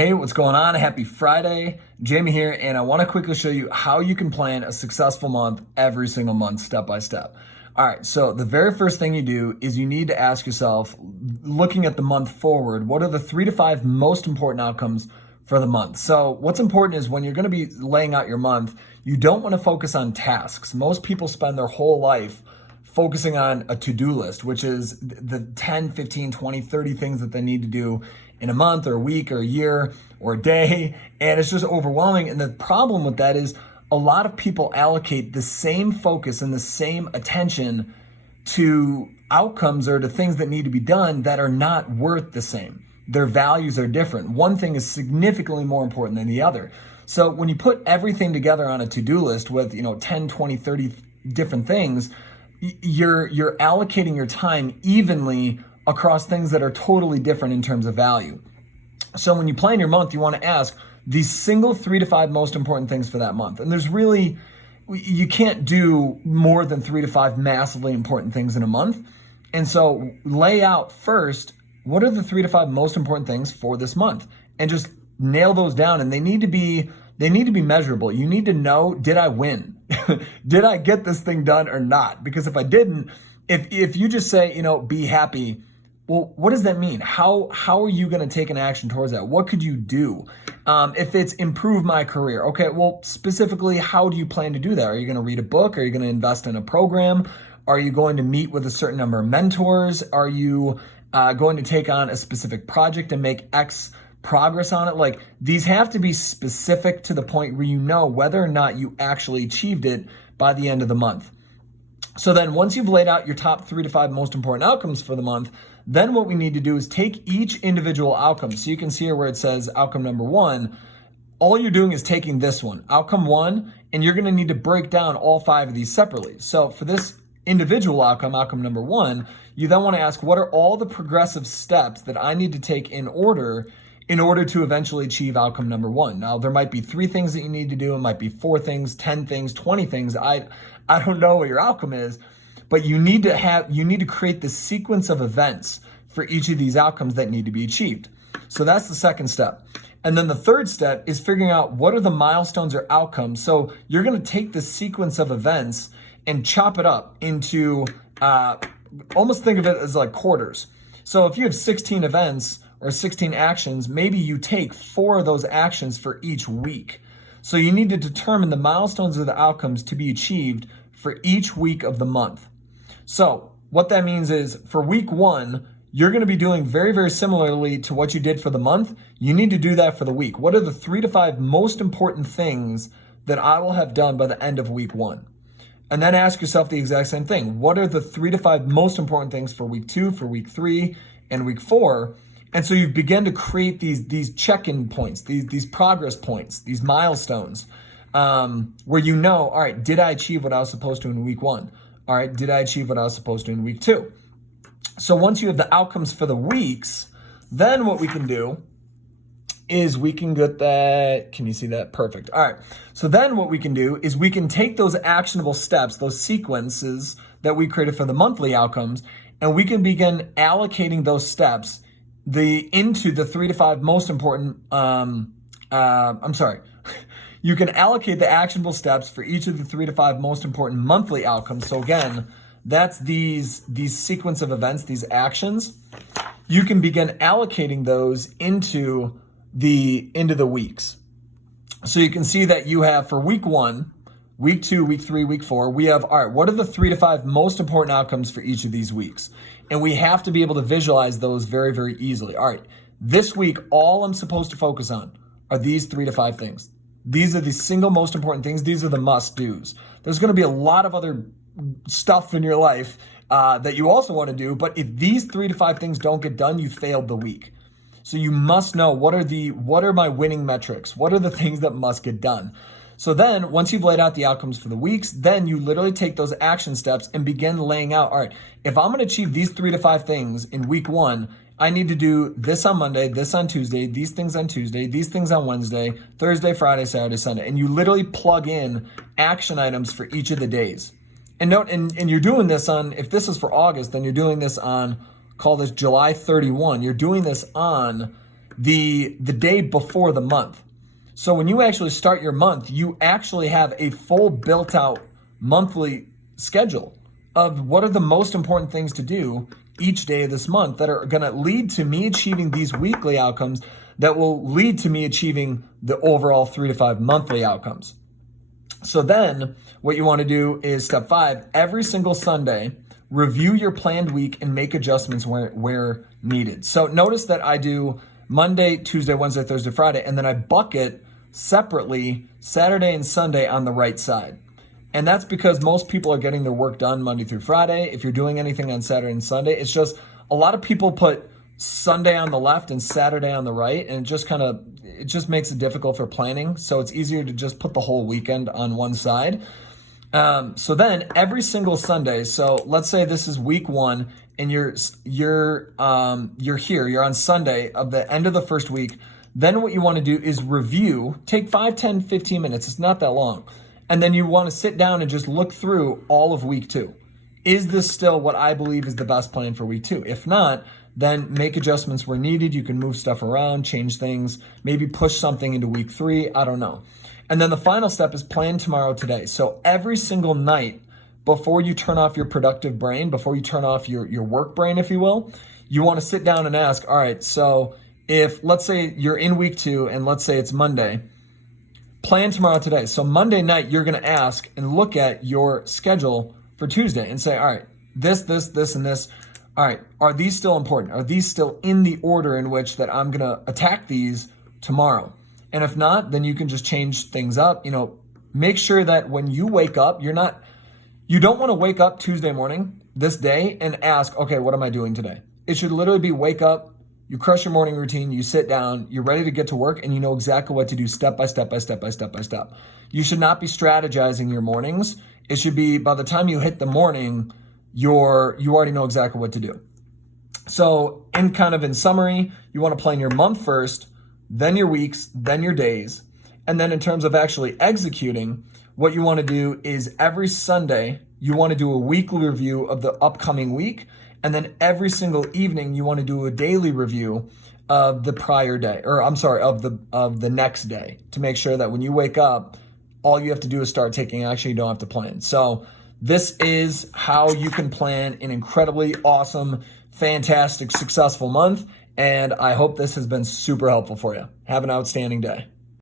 Hey, what's going on? Happy Friday. Jamie here, and I want to quickly show you how you can plan a successful month every single month, step by step. All right, so the very first thing you do is you need to ask yourself, looking at the month forward, what are the 3 to 5 most important outcomes for the month? So what's important is when you're going to be laying out your month, you don't want to focus on tasks. Most people spend their whole life focusing on a to-do list, which is the 10, 15, 20, 30 things that they need to do in a month or a week or a year or a day. And it's just overwhelming. And the problem with that is a lot of people allocate the same focus and the same attention to outcomes or to things that need to be done that are not worth the same. Their values are different. One thing is significantly more important than the other. So when you put everything together on a to-do list with, 10, 20, 30 different things, you're allocating your time evenly across things that are totally different in terms of value. So when you plan your month, you want to ask these single 3 to 5 most important things for that month. And you can't do more than 3 to 5 massively important things in a month. And so lay out first, what are the 3 to 5 most important things for this month? And just nail those down. And they need to be measurable. You need to know, did I win? Did I get this thing done or not? Because if I didn't, if you just say, be happy, well, what does that mean? How are you going to take an action towards that? What could you do? If it's improve my career, okay, well, specifically, how do you plan to do that? Are you going to read a book? Are you going to invest in a program? Are you going to meet with a certain number of mentors? Are you going to take on a specific project and make X progress on it? Like, these have to be specific to the point where you know whether or not you actually achieved it by the end of the month. So then once you've laid out your top 3 to 5 most important outcomes for the month, then what we need to do is take each individual outcome. So you can see here where it says outcome number 1, all you're doing is taking this one, outcome 1, and you're going to need to break down all 5 of these separately. So for this individual outcome number 1, you then want to ask, what are all the progressive steps that I need to take in order to eventually achieve outcome number 1? Now, there might be 3 things that you need to do. It might be 4 things, 10 things, 20 things. I don't know what your outcome is, but you need to create the sequence of events for each of these outcomes that need to be achieved. So that's the second step. And then the third step is figuring out what are the milestones or outcomes. So you're going to take the sequence of events and chop it up into, almost think of it as like quarters. So if you have 16 events or 16 actions, maybe you take 4 of those actions for each week. So you need to determine the milestones or the outcomes to be achieved for each week of the month. So what that means is for week 1, you're going to be doing very, very similarly to what you did for the month. You need to do that for the week. What are the 3 to 5 most important things that I will have done by the end of week 1? And then ask yourself the exact same thing. What are the 3 to 5 most important things for week 2, for week 3, and week 4? And so you begin to create these check-in points, these progress points, these milestones, where all right, did I achieve what I was supposed to in week 1? All right, did I achieve what I was supposed to in week 2? So once you have the outcomes for the weeks, then what we can do is we can get that. Can you see that? Perfect. All right. So then what we can do is we can take those actionable steps, those sequences that we created for the monthly outcomes, and we can begin allocating those steps into the 3 to 5 most important, you can allocate the actionable steps for each of the 3 to 5 most important monthly outcomes. So again, that's these sequence of events, these actions. You can begin allocating those into the weeks. So you can see that you have for week 1, week 2, week 3, week 4, we have, all right, what are the 3 to 5 most important outcomes for each of these weeks? And we have to be able to visualize those very, very easily. All right, this week, all I'm supposed to focus on are these 3 to 5 things. These are the single most important things. These are the must-dos. There's going to be a lot of other stuff in your life that you also want to do, but if these 3 to 5 things don't get done, you failed the week. So you must know what are my winning metrics? What are the things that must get done? So then once you've laid out the outcomes for the weeks, then you literally take those action steps and begin laying out, all right, if I'm going to achieve these 3 to 5 things in week 1, I need to do this on Monday, this on Tuesday, these things on Tuesday, these things on Wednesday, Thursday, Friday, Saturday, Sunday. And you literally plug in action items for each of the days. And you're doing this on, if this is for August, then you're doing this on, call this July 31. You're doing this on the day before the month. So when you actually start your month, you actually have a full built out monthly schedule of what are the most important things to do each day of this month that are going to lead to me achieving these weekly outcomes that will lead to me achieving the overall 3 to 5 monthly outcomes. So then what you want to do is step 5, every single Sunday, review your planned week and make adjustments where needed. So notice that I do Monday, Tuesday, Wednesday, Thursday, Friday, and then I bucket separately Saturday and Sunday on the right side. And that's because most people are getting their work done Monday through Friday. If you're doing anything on Saturday and Sunday, it's just a lot of people put Sunday on the left and Saturday on the right, and it just makes it difficult for planning. So it's easier to just put the whole weekend on one side. So then every single Sunday, so let's say this is week 1 and you're here, you're on Sunday of the end of the first week. Then what you want to do is review, take 5, 10, 15 minutes. It's not that long. And then you want to sit down and just look through all of week 2. Is this still what I believe is the best plan for week 2? If not, then make adjustments where needed. You can move stuff around, change things, maybe push something into week 3. I don't know. And then the final step is plan tomorrow today. So every single night before you turn off your productive brain, before you turn off your work brain, if you will, you want to sit down and ask, all right, so if let's say you're in week 2 and let's say it's Monday, plan tomorrow today. So Monday night, you're going to ask and look at your schedule for Tuesday and say, all right, this, and this. All right, are these still important? Are these still in the order in which that I'm going to attack these tomorrow? And if not, then you can just change things up. Make sure that when you wake up, you don't want to wake up Tuesday morning, this day, and ask, okay, what am I doing today? It should literally be wake up, you crush your morning routine, you sit down, you're ready to get to work, and you know exactly what to do step by step by step by step by step. You should not be strategizing your mornings. It should be by the time you hit the morning, you already know exactly what to do. So in summary, you want to plan your month first, then your weeks, then your days. And then in terms of actually executing, what you want to do is every Sunday, you want to do a weekly review of the upcoming week. And then every single evening, you want to do a daily review of the prior day, of the next day, to make sure that when you wake up, all you have to do is start taking action. You don't have to plan. So this is how you can plan an incredibly awesome, fantastic, successful month. And I hope this has been super helpful for you. Have an outstanding day.